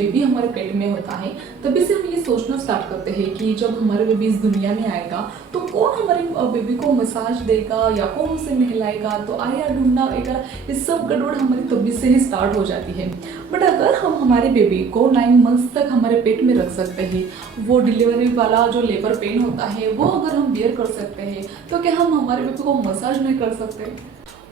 Baby हमारे पेट में होता है तभी से हम ये सोचना स्टार्ट करते हैं कि जब हमारा बेबी इस दुनिया में आएगा तो कौन हमारे बेबी को मसाज देगा या कौन उसे नहलाएगा, तो आया ढूंढना आएगा, ये सब गड़बड़ हमारी तभी से ही स्टार्ट हो जाती है। बट अगर हम हमारे बेबी को 9 मंथ्स तक हमारे पेट में रख सकते हैं, वो डिलीवरी वाला जो लेबर पेन होता है वो अगर हम बियर कर सकते हैं, तो क्या हम हमारे बेबी को मसाज नहीं कर सकते?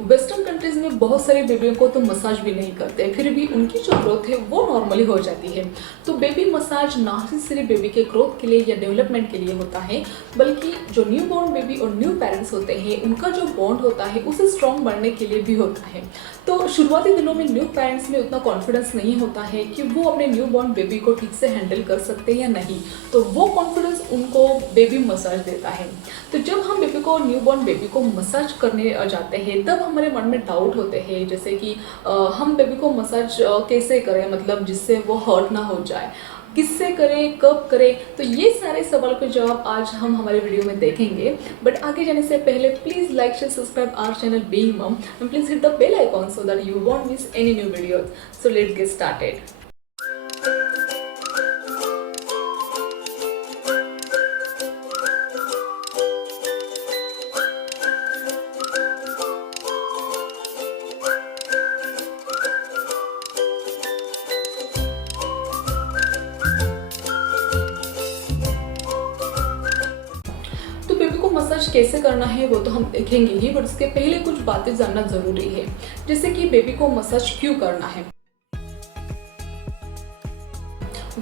वेस्टर्न कंट्रीज में बहुत सारे बेबियों को तो मसाज भी नहीं करते, फिर भी उनकी जो ग्रोथ है वो नॉर्मली हो जाती है। तो बेबी मसाज ना ही सिर्फ बेबी के ग्रोथ के लिए या डेवलपमेंट के लिए होता है, बल्कि जो न्यू बॉर्न बेबी और न्यू पेरेंट्स होते हैं उनका जो बॉन्ड होता है उसे स्ट्रॉन्ग बढ़ने के लिए भी होता है। तो शुरुआती दिनों में न्यू पेरेंट्स में उतना कॉन्फिडेंस नहीं होता है कि वो अपने न्यू बॉर्न बेबी को ठीक से हैंडल कर सकते हैं या नहीं, तो वो कॉन्फिडेंस उनको बेबी मसाज देता है। तो जब हम बेबी को न्यू बॉर्न बेबी को मसाज करने जाते हैं तब हमारे मन में डाउट होते हैं, जैसे कि हम बेबी को मसाज कैसे करें, मतलब जिससे वो हर्ट ना हो जाए, किससे करें, कब करें। तो ये सारे सवाल के जवाब आज हम हमारे वीडियो में देखेंगे। बट आगे जाने से पहले please like share subscribe our channel Being Mum and please hit the bell icon so that you won't miss any new videos. So let's get started. Massage कैसे करना है वो तो हम देखेंगे ही, बट उसके पहले कुछ बातें जानना जरूरी है, जैसे कि बेबी को मसाज क्यों करना है।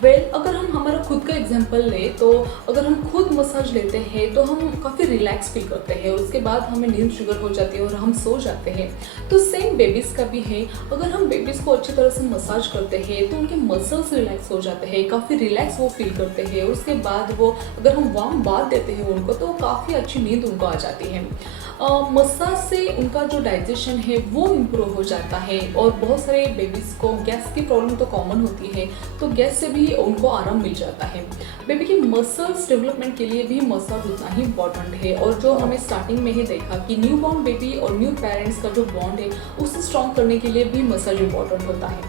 अगर हम हमारा खुद का एग्जांपल ले तो अगर हम खुद मसाज लेते हैं तो हम काफ़ी रिलैक्स फील करते हैं, उसके बाद हमें नींद शुगर हो जाती है और हम सो जाते हैं। तो सेम बेबीज़ का भी है, अगर हम बेबीज़ को अच्छी तरह से मसाज करते हैं तो उनके मसल्स रिलैक्स हो जाते हैं, काफ़ी रिलैक्स वो फील करते हैं। उसके बाद वो अगर हम वार्म बाथ देते हैं उनको तो काफ़ी अच्छी नींद उनको आ जाती है। मसाज से उनका जो डाइजेशन है वो इम्प्रूव हो जाता है। और बहुत सारे बेबीज़ को गैस की प्रॉब्लम तो कॉमन होती है, तो गैस से भी उनको आराम मिल जाता है। बेबी की मसल्स डेवलपमेंट के लिए भी मसाज उतना ही इम्पॉर्टेंट है। और जो हमें स्टार्टिंग में ही देखा कि न्यू बॉर्न बेबी और न्यू पेरेंट्स का जो बॉन्ड है उसे स्ट्रॉन्ग करने के लिए भी मसाज इम्पॉर्टेंट होता है।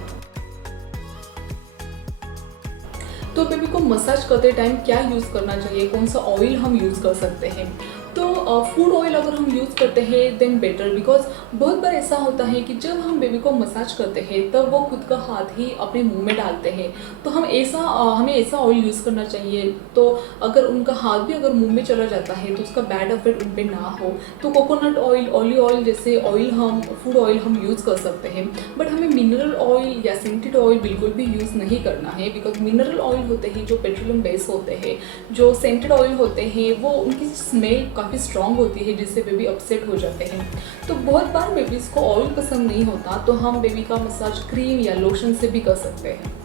तो बेबी को मसाज करते टाइम क्या यूज़ करना चाहिए, कौन सा ऑयल हम यूज़ कर सकते हैं। तो फूड ऑयल अगर हम यूज़ करते हैं देन बेटर, बिकॉज बहुत बार ऐसा होता है कि जब हम बेबी को मसाज करते हैं तब वो खुद का हाथ ही अपने मुंह में डालते हैं, तो हमें ऐसा ऑयल यूज़ करना चाहिए। तो अगर उनका हाथ भी अगर मुंह में चला जाता है तो उसका बैड इफेक्ट उन पर ना हो, तो कोकोनट ऑयल, ऑलिव ऑयल जैसे ऑयल हम फूड ऑयल हम यूज़ कर सकते हैं। बट हमें मिनरल ऑयल या सेंटेड ऑयल बिल्कुल भी यूज़ नहीं करना है, बिकॉज मिनरल ऑयल होते हैं जो पेट्रोलियम बेस होते हैं, जो सेंटेड ऑयल होते हैं वो उनकी स्मेल काफ़ी स्ट्रॉन्ग होती है जिससे बेबी अपसेट हो जाते हैं। तो बहुत बार बेबीज़ को ऑयल पसंद नहीं होता, तो हम बेबी का मसाज क्रीम या लोशन से भी कर सकते हैं।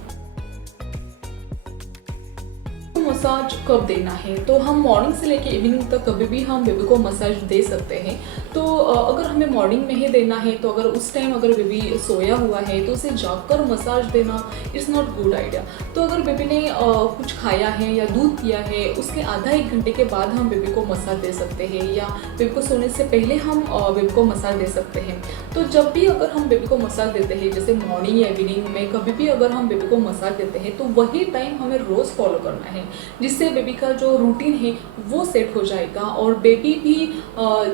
मसाज कब देना है, तो हम मॉर्निंग से लेके इवनिंग तक कभी भी हम बेबी को मसाज दे सकते हैं। तो अगर हमें मॉर्निंग में ही देना है तो अगर उस टाइम अगर बेबी सोया हुआ है तो उसे जागकर मसाज देना इट्स नॉट गुड आइडिया। तो अगर बेबी ने कुछ खाया है या दूध पिया है उसके आधा एक घंटे के बाद हम बेबी को मसाज दे सकते हैं, या बेबी को सोने से पहले हम बेबी को मसाज दे सकते हैं। तो जब भी अगर हम बेबी को मसाज देते हैं, जैसे मॉर्निंग या इवनिंग में कभी भी अगर हम बेबी को मसाज देते हैं तो वही टाइम हमें रोज़ फॉलो करना है, जिससे बेबी का जो रूटीन है वो सेट हो जाएगा और बेबी भी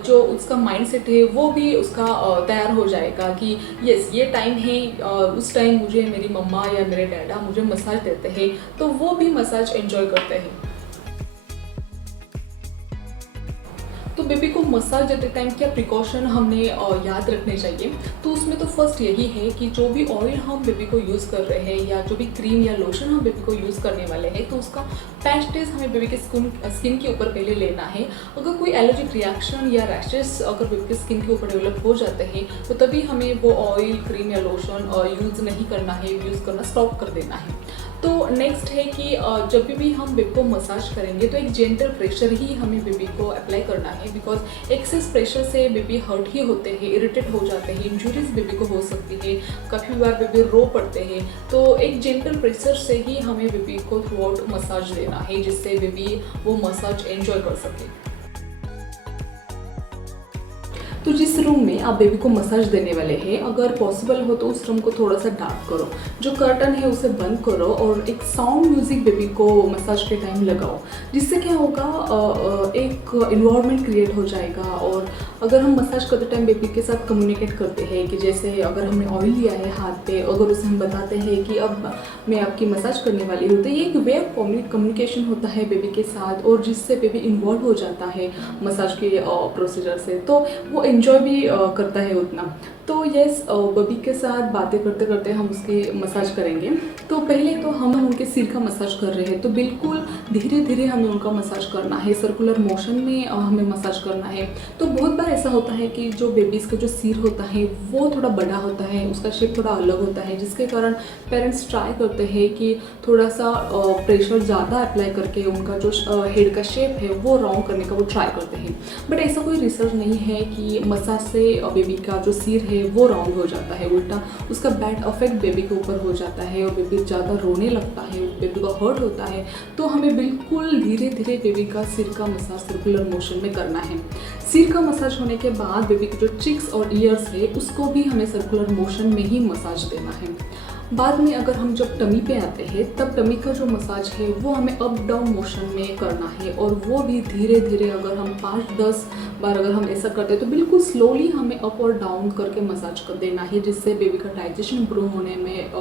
जो उसका माइंड सेट है वो भी उसका तैयार हो जाएगा कि यस ये टाइम है, उस टाइम मुझे मेरी मम्मा या मेरे डैडा मुझे मसाज देते हैं, तो वो भी मसाज एंजॉय करते हैं। तो बेबी को मसाज देते टाइम क्या प्रिकॉशन हमने याद रखने चाहिए, तो उसमें तो फर्स्ट यही है कि जो भी ऑयल हम बेबी को यूज़ कर रहे हैं या जो भी क्रीम या लोशन हम बेबी को यूज़ करने वाले हैं तो उसका पैच टेस्ट हमें बेबी के स्किन के ऊपर पहले लेना है। अगर कोई एलर्जिक रिएक्शन या रैशेस अगर बेबी के स्किन के ऊपर डेवलप हो जाते हैं तो तभी हमें वो ऑयल, क्रीम या लोशन यूज़ नहीं करना है, यूज़ करना स्टॉप कर देना है। तो नेक्स्ट है कि जब भी हम बेबी को मसाज करेंगे तो एक जेंटल प्रेशर ही हमें बेबी को अप्लाई करना है, बिकॉज एक्सेस प्रेशर से बेबी हर्ट ही होते हैं, इरिटेट हो जाते हैं, इंजुरीज बेबी को हो सकती है, काफ़ी बार बेबी रो पड़ते हैं। तो एक जेंटल प्रेशर से ही हमें बेबी को थ्रू आउट मसाज देना है जिससे बेबी वो मसाज एंजॉय कर सके। तो जिस रूम में आप बेबी को मसाज देने वाले हैं, अगर पॉसिबल हो तो उस रूम को थोड़ा सा डार्क करो, जो कर्टन है उसे बंद करो और एक साउंड म्यूजिक बेबी को मसाज के टाइम लगाओ, जिससे क्या होगा एक इन्वायरमेंट क्रिएट हो जाएगा। और अगर हम मसाज करते टाइम बेबी के साथ कम्युनिकेट करते हैं कि जैसे अगर हमने ऑयल लिया है हाथ पे, अगर उसे हम बताते हैं कि अब मैं आपकी मसाज करने वाली हूँ, तो ये एक वे ऑफ कम्युनिकेशन होता है बेबी के साथ, और जिससे बेबी इन्वॉल्व हो जाता है मसाज के प्रोसीजर से, तो वो एंजॉय भी करता है उतना। तो यस, बेबी के साथ बातें करते करते हम उसकी मसाज करेंगे। तो पहले तो हम उनके सिर का मसाज कर रहे हैं, तो बिल्कुल धीरे धीरे हमें उनका मसाज करना है, सर्कुलर मोशन में हमें मसाज करना है। तो बहुत बार ऐसा होता है कि जो बेबीज़ का जो सिर होता है वो थोड़ा बड़ा होता है, उसका शेप थोड़ा अलग होता है, जिसके कारण पेरेंट्स ट्राई करते हैं कि थोड़ा सा प्रेशर ज़्यादा अप्लाई करके उनका जो हेड का शेप है वो राउंड करने का वो ट्राई करते हैं। बट ऐसा कोई रिसर्च नहीं है कि मसाज से बेबी का जो सिर है वो राउंड हो जाता है, उल्टा उसका बैड इफेक्ट बेबी के ऊपर हो जाता है और बेबी ज़्यादा रोने लगता है, बेबी को हर्ट होता है। तो हमें बिल्कुल धीरे धीरे बेबी का सिर का मसाज सर्कुलर मोशन में करना है। सिर का मसाज होने के बाद बेबी के जो चिक्स और ईयर्स है उसको भी हमें सर्कुलर मोशन में ही मसाज देना है। बाद में अगर हम जब टमी पे आते हैं तब टमी का जो मसाज है वो हमें अप डाउन मोशन में करना है, और वो भी धीरे धीरे अगर हम 5-10 बार अगर हम ऐसा करते हैं तो बिल्कुल स्लोली हमें अप और डाउन करके मसाज कर देना है, जिससे बेबी का डाइजेशन इम्प्रूव होने में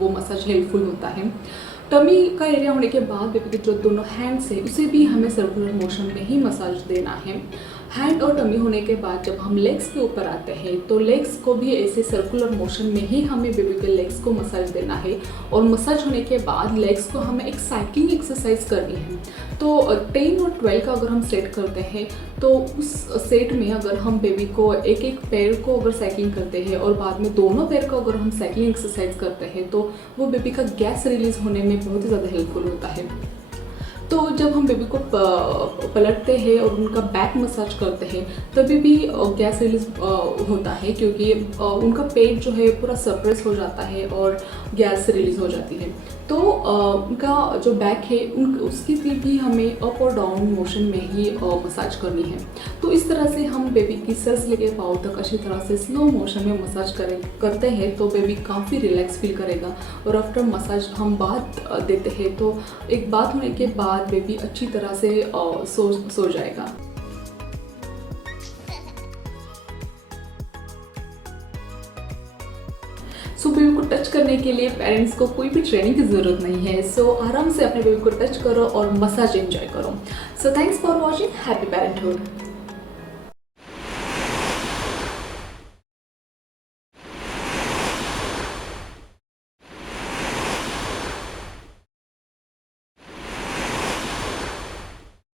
वो मसाज हेल्पफुल होता है। टमी का एरिया होने के बाद बेबी के जो दोनों हैंड्स है उसे भी हमें सर्कुलर मोशन में ही मसाज देना है। हैंड और टमी होने के बाद जब हम लेग्स के ऊपर आते हैं तो लेग्स को भी ऐसे सर्कुलर मोशन में ही हमें बेबी के लेग्स को मसाज देना है। और मसाज होने के बाद लेग्स को हमें एक साइकिलिंग एक्सरसाइज करनी है। तो 10 और 12 का अगर हम सेट करते हैं तो उस सेट में अगर हम बेबी को एक एक पैर को अगर साइकिलिंग करते हैं और बाद में दोनों पैर को अगर हम साइकिलिंग एक्सरसाइज करते हैं तो वो बेबी का गैस रिलीज होने में बहुत ही ज़्यादा हेल्पफुल होता है। तो जब हम बेबी को पलटते हैं और उनका बैक मसाज करते हैं तभी भी गैस रिलीज होता है, क्योंकि उनका पेट जो है पूरा सप्रेस हो जाता है और गैस रिलीज हो जाती है। तो उनका जो बैक है उसकी भी हमें अप और डाउन मोशन में ही मसाज करनी है। तो इस तरह से हम बेबी की सर से लेके पाँव तक अच्छी तरह से स्लो मोशन में मसाज करते हैं तो बेबी काफ़ी रिलैक्स फील करेगा। और आफ्टर मसाज हम बात देते हैं तो एक बात होने के बाद बेबी अच्छी तरह से सो जाएगा। सो बेबी को टच करने के लिए पेरेंट्स को कोई भी ट्रेनिंग की ज़रूरत नहीं है। सो आराम से अपने बेबी को टच करो और मसाज एंजॉय करो। So thanks for watching. Happy parenthood.